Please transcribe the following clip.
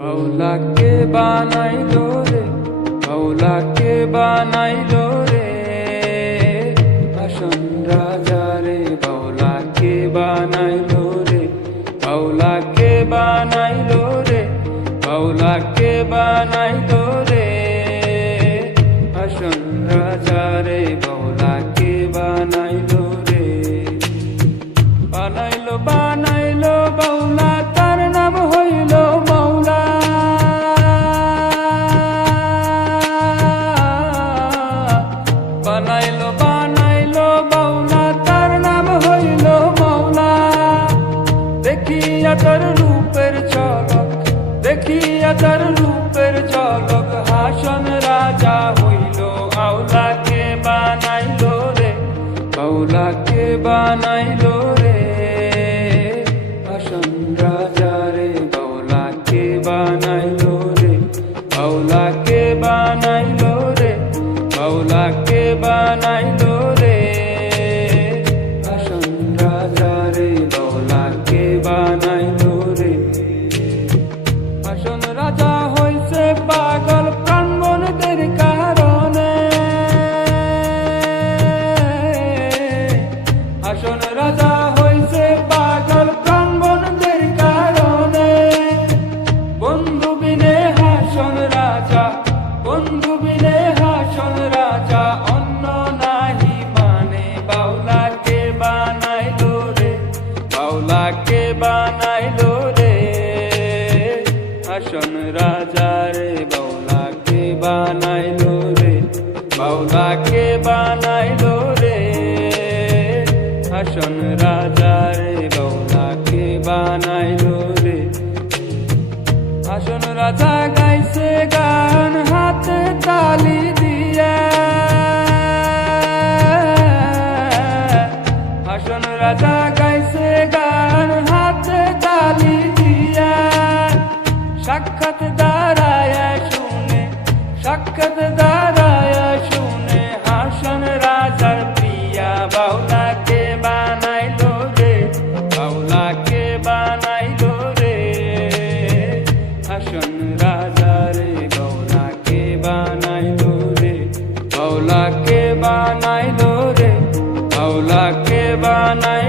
বাউলাকে বানাইলো রে বাউলাকে বানাইলো দেখিয়া তার রূপের চলক, দেখিয়া তার রূপের চলক, হাসন রাজা হইল আওলাকে বানাইল রে আওলাকে বানাইল রে, হাসন রাজা। রাজা হইছে পাগল প্রাঙ্গনদের কারণে। বন্ধু বিনে হাসন রাজা, বন্ধু বিনে হাসন রাজা অন্য নাহি মানে। বাউলাকে বানাইলো রে, বাউলাকে বানাইলো রে। হাসন রাজা হাসন রাজা রে বাউলাকে বানাইলো রে। আসন রাজা গাইছে, গান হাতে তালি দিয়ে। আসন রাজা গাইছে, গান হাতে তালি দিয়ে। সাক্ষাৎ দাঁড়ায় শুনে, সাক্ষাৎ দাঁড়ায় বাউলাকে বানাইলো রে? বাউলাকে বানাই